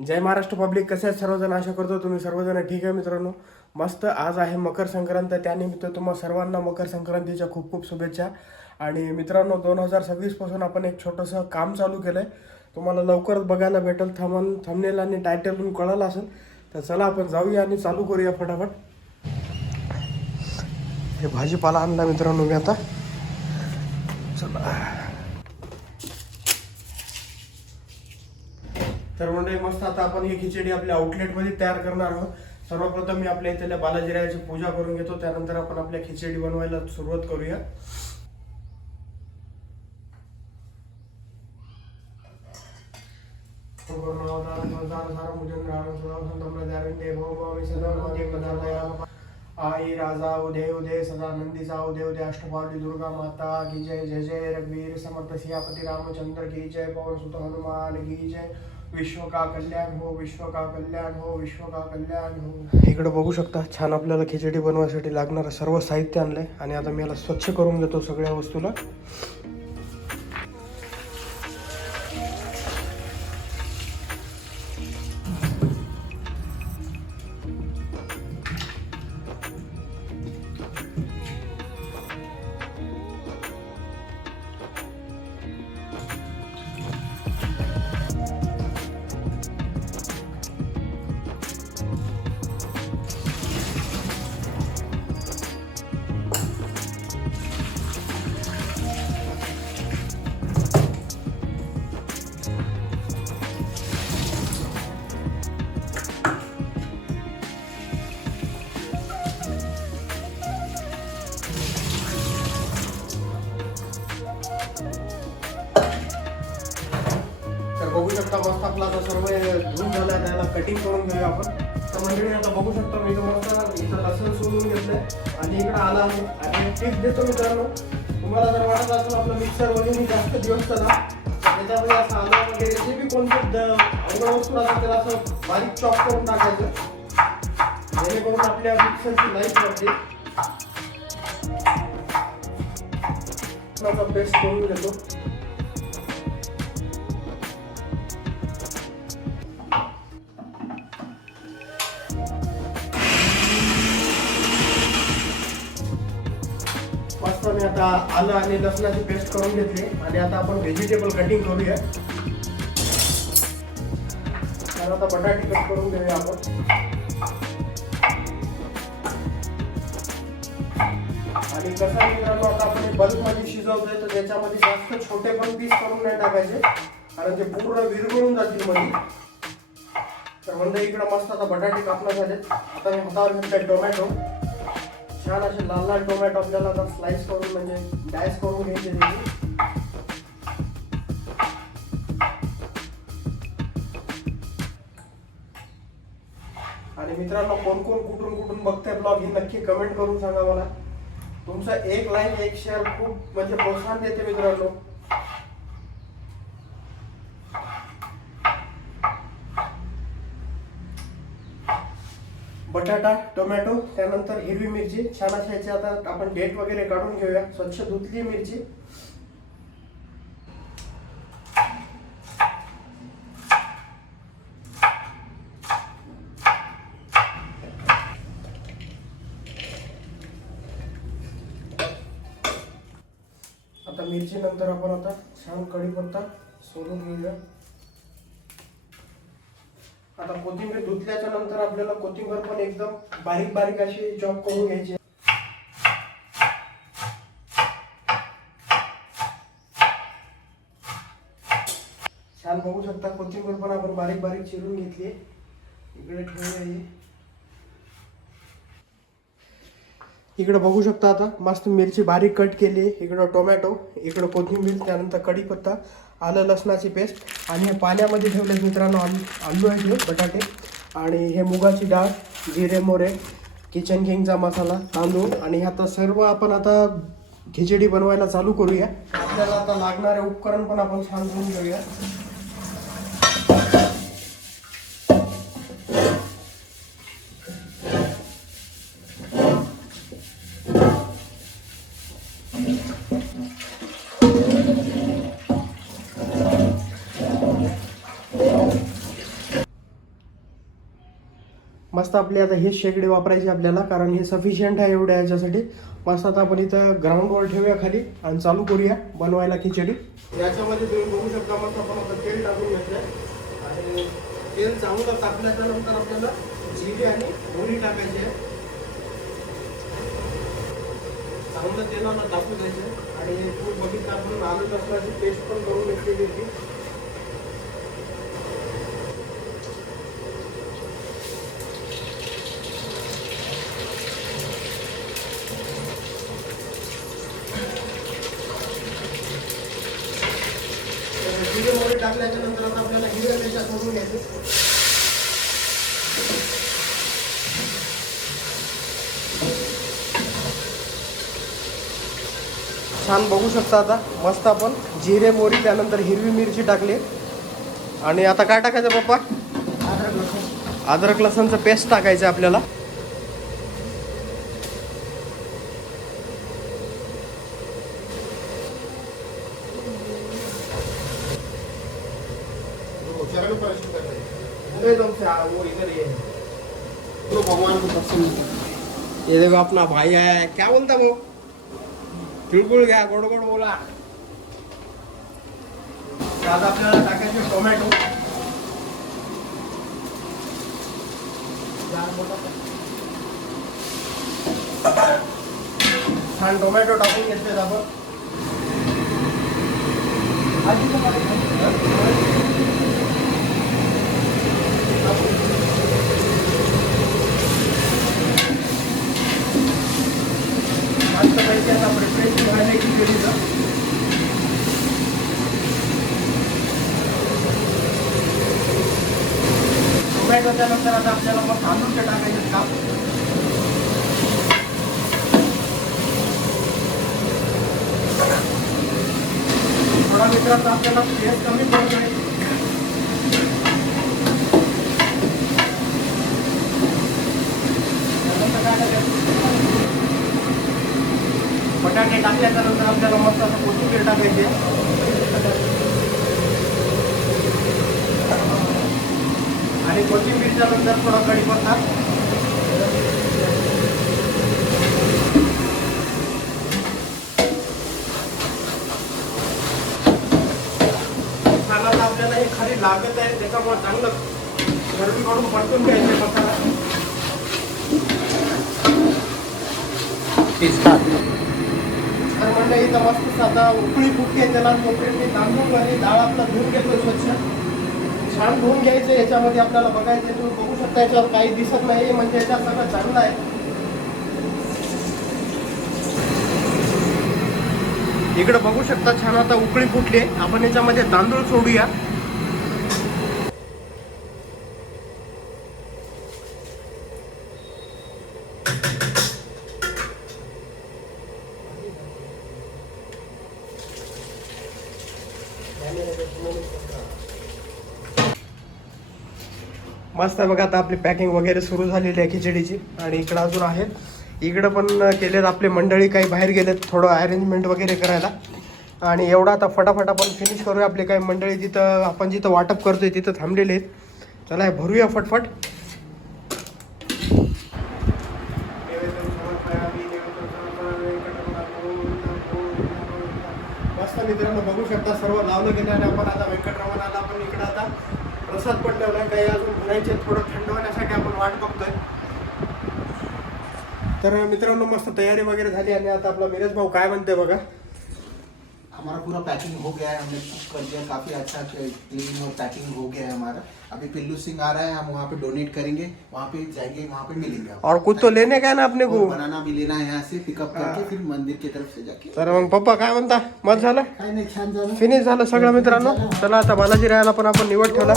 जय Maharashtra public. कसे आहेत सर्वजण? आशा करतो तुम्ही सर्वजण ठीक आहे मित्रांनो. मस्त. आज आहे मकर संक्रांत, त्यानिमित्त तुम्हा सर्वांना मकर संक्रांतीच्या खूप खूप शुभेच्छा. आणि मित्रांनो 2026 पासून आपण एक छोटंसं काम चालू केलं आहे, तुम्हाला लवकरच बघायला भेटेल. थंबनेल आणि टायटलवरून कळलं असेल. तर चला आपण जाऊया आणि चालू करूया फटाफट. हे भाजीपाला आणला मित्रांनो मी आता. चला तर म्हणजे मस्त आता आपण ही खिचडी आपल्या आउटलेटमध्ये तयार करणार आहोत. सर्वप्रथम मी आपल्या इथल्या बालाजीरायाची पूजा करून घेतो, त्यानंतर आपण आपल्या खिचडी बनवायला सुरुवात करूया. आई राजा उदय उदय सदा नंदीचा उदय उदय अष्टपावली दुर्गा माता की जय. जय जय रघुवीर समर्थ सियापति रामचंद्र की जय. पवन सुत हनुमान की जय. विश्व का कल्याण हो, विश्व का कल्याण हो, विश्व का कल्याण हो. इकडे बघू शकता छान आपल्याला खिचडी बनवायसाठी लागणारं सर्व साहित्य आणलंय. आणि आता मी याला स्वच्छ करून घेतो सगळ्या वस्तूला. बघू शकता मस्त आपला आता सर्व धुवून झाला आहे, त्याला कटिंग करून घेऊया आपण. तर मंडळी आता बघू शकता मी मस्त इथं लसूण सोलून घेतलंय आणि इकडे आला आहे. आणि टिप्स देतो मित्रांनो, तुम्हाला जर वाटत असेल आपलं मिक्सर वगैरे जास्त दिवस चला, त्याच्यामध्ये असं आलं वगैरे जे बी कोणते अवघड वस्तू असेल त्याला असं बारीक चॉप करून टाकायचं, जेणेकरून आपल्या मिक्सरची लाईफ वाढते. पेस्ट करून घेतो. मस्त मी आता आलं आणि लसणाची पेस्ट करून घेतली आणि आता आपण व्हेजिटेबल कटिंग करूया. तर आता बटाटे कट करून घेऊया आपण. आणि कसं मित्रांनो, आता आपण बल्कमध्ये शिजवतोय तर त्याच्यामध्ये जास्त छोटे पण पीस करून नाही टाकायचे, कारण ते पूर्ण विरघळून जातील मध्ये. तर म्हणजे इकडं मस्त आता बटाटे कापणं झाले. आता मी हातावर घेतले टोमॅटो. छान असे लाल लाल टोमॅटो आपल्याला आता स्लाइस करून म्हणजे डायस करून घ्यायचे त्याची. आणि मित्रांनो, कोण कोण कुठून कुठून बघताय ब्लॉग हे नक्की कमेंट करून सांगा मला. तुमचा एक लाईक एक शेअर खूप म्हणजे प्रोत्साहन देते मित्रांनो. बटाटा, टोमॅटो, त्यानंतर हिरवी मिरची छान अशा याची आता आपण डेट वगैरे काढून घेऊया. स्वच्छ धुतली मिरची. आता मिरची नंतर आपण आता छान कढीपत्ता सोलून घेऊया. आता कोथिंबीर धुतल्याच्या नंतर आपल्याला कोथिंबीर पण एकदम बारीक बारीक अशी चॉप करून घ्यायची. छान बघू शकता कोथिंबीर पण आपण बारीक बारीक चिरून घेतली. इकडे ठेवूया. इकडे बघू शकता आता मस्त मिरची बारीक कट केली. इकडं टोमॅटो, इकडं कोथिंबीर, त्यानंतर कढीपत्ता, आलं लसणाची पेस्ट. आणि हे पाण्यामध्ये ठेवले मित्रांनो आलू आहे, बटाटे, आणि हे मुगाची डाळ, जिरे मोरे, किचन किंगचा मसाला, तांदूळ. आणि आता सर्व आपण आता खिचडी बनवायला चालू करूया. आपल्याला आता लागणारे उपकरण पण आपण छान घेऊन घेऊया. मस्त आपली आता हे शेगडी वापरायची आपल्याला, कारण हे सफिशियंट आहे एवढ्या ह्याच्यासाठी. मस्त आता आपण इथं ग्राउंडवर ठेवूया खाली आणि चालू करूया बनवायला खिचडी. याच्यामध्ये तुम्ही बघू शकता मस्त आपण आता तेल टाकून घेतलंय आणि तेल चांगलं टाकल्याच्या नंतर आपल्याला जिरे आणि मोहरी टाकायची आहे. चांगलं तेलाला टाकून द्यायचं आणि तू बघितलं आपण आलू लसणाची पेस्ट पण करून घेतलेली होती. जिरे मोहरी टाकल्याच्या नंतर आता आपल्याला हिरव्या मिरच्या सोडून घ्यायचं. छान बघू शकता आता मस्त आपण जिरे मोहरी त्यानंतर हिरवी मिरची टाकली आणि आता काय टाकायचं पप्पा? अद्रक लसणचं पेस्ट टाकायचं आपल्याला. ये देखो अपना भाई है, क्या बोलता वो? बिलकुल घ्या, गोड गोड बोला. आता आपल्याला टाकायचे टोमॅटो. छान टोमॅटो टाकून घेतलेत आपण. मस्त पैकी आता प्रिपरेशन व्हायला की केलीचं. टोमॅटोच्या नंतर आता आपल्याला मग तांदूळ टाकायचे का. थोडा मित्रांनो आपल्याला गॅस कमी पडतोय. बटाटे टाकल्याच्या नंतर आपल्याला मस्त असं कोथिंबीर टाकायची आणि कोथिंबीरच्या नंतर थोडा कढीपत्ता. छान आपल्याला हे खाली लागत आहे त्याच्यामुळे चांगलं गरमीकडून परतून घ्यायचे मसाला. तर म्हणलं इथं मस्त आता उकळी फुटली आहे त्याला. तोपर्यंत तांदूळ आणि डाळ आपला धुवून घेतो स्वच्छ. छान धुवून घ्यायचं. याच्यामध्ये आपल्याला बघायचं तुम्ही बघू शकता याच्यावर काही दिसत नाही म्हणजे याच्यात सगळं चांगलं आहे. इकडे बघू शकता छान आता उकळी फुटली आहे. आपण याच्यामध्ये तांदूळ सोडूया. मस्त बघा आता आपली पॅकिंग वगैरे सुरू झालेली आहे खिचडीची. आणि इकडं अजून आहेत. इकडं पण केलेत आपले मंडळी, काही बाहेर गेलेत थोडं अरेंजमेंट वगैरे करायला. आणि एवढा आता फटाफट आपण फिनिश करूया. आपले काही मंडळी जिथं आपण जिथं वाटप करतोय तिथं थांबलेले आहेत. चला हे भरूया फटफट. मस्त मित्रांनो बघू शकता सर्व लावलं गेलं आणि आपण आता व्यंकटरमणाला आपण इकडं आता प्रसाद पण ठेवला. काही अजून भरायचे थोडं थंड होण्यासाठी आपण वाट बघतोय. तर मित्रांनो मस्त तयारी वगैरे झाली आणि आता आपला मिरज भाऊ काय म्हणते बघा. हमारा पूरा पैकिंग हो गया है, हमने कुक कर दिया, काफ़ी अच्छा क्लीन और पैकिंग हो गया है हमारा. अभी पिल्लू सिंह आ रहा है, हम वहाँ पे डोनेट करेंगे, वहाँ पे जाएंगे, वहाँ पे मिलेंगे. और कुछ तो लेने का है ना अपने को, बनाना भी लेना है यहाँ से पिकअप करके फिर मंदिर की तरफ से जाके. तर मग पप्पा काय म्हणता, मत झालं काय नाही, छान झालं, फिनिश झालं सगळं मित्रांनो. चला आता बालाजी राहायला पण आपण निवड ठेवला.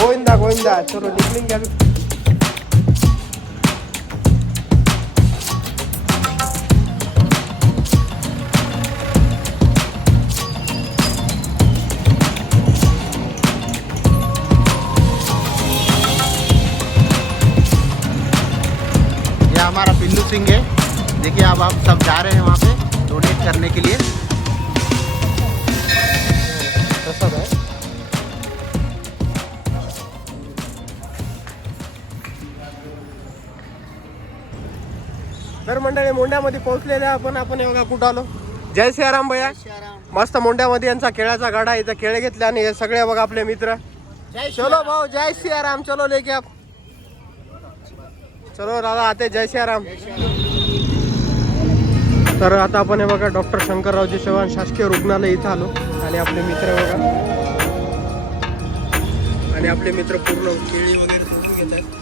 गोविंदा गोविंदा चलो निकलेंगे. हमारा पिल्लू सिंह है. देखिए अब आप सब जा रहे हैं वहाँ पे डोनेट करने के लिए. प्रसाद है. तर मंडळी मोंड्यामध्ये पोहोचलेले आपण बघा कुठं आलो. जय सियाराम भैया. मस्त मोंड्यामध्ये यांचा केळाचा गाडा, इथं केळे घेतले आणि हे सगळे बघा आपले मित्र. चलो भाऊ जय सियाराम, चलो लेके आप. चलो दादा आते, जय सियाराम. तर आता आपण हे बघा डॉक्टर शंकररावजी चव्हाण शासकीय रुग्णालय इथं आलो आणि आपले मित्र बघा आणि आपले मित्र पूर्ण केळी वगैरे फोटो घेत आहेत.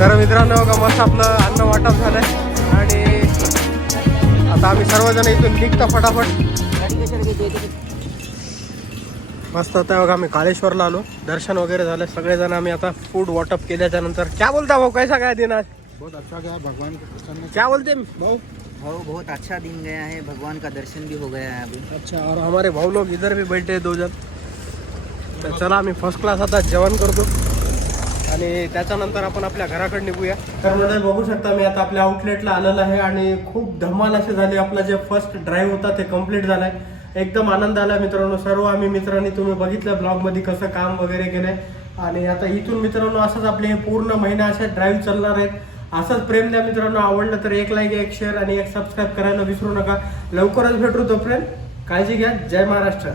तर मित्रांनो बघा मस्त आपलं अन्न वाटप झालंय आणि आता आम्ही सर्वजण इथून निघतो फटाफट. मस्त आता बघा आम्ही काळेश्वरला आलो, दर्शन वगैरे झालं सगळेजण. आम्ही आता फूड वाटप केल्याच्या नंतर क्या बोलता भाऊ, कैसा गया दिन आज? बहुत अच्छा गया, भगवान के प्रसन्न. क्या बोलते भाऊ? बहुत अच्छा दिन गया है, भगवान का दर्शन भी हो गया है अभी. अच्छा, और हमारे भाऊ लोग इधर भी बैठे हैं 2 जण. तर चला आम्ही फर्स्ट क्लास आता जेवण करतो आणि त्याच्यानंतर आपण आपल्या घराकडे निघूया. तर म्हणजे बघू शकता मी आता आपल्या आउटलेटला आलेलं आहे आणि खूप धमाल अशी झाली. आपला जे फर्स्ट ड्राईव्ह होता ते कम्प्लीट झालाय. एकदम आनंद आला मित्रांनो. सर्व आम्ही मित्रांनी तुम्ही बघितलं ब्लॉगमध्ये कसं काम वगैरे केलंय आणि आता इथून मित्रांनो असंच आपले हे पूर्ण महिना असे ड्राईव्ह चालणार आहेत. असंच प्रेम द्या मित्रांनो. आवडलं तर एक लाईक, एक शेअर आणि एक सबस्क्राईब करायला विसरू नका. लवकरच भेटू तोपर्यंत काळजी घ्या. जय महाराष्ट्र.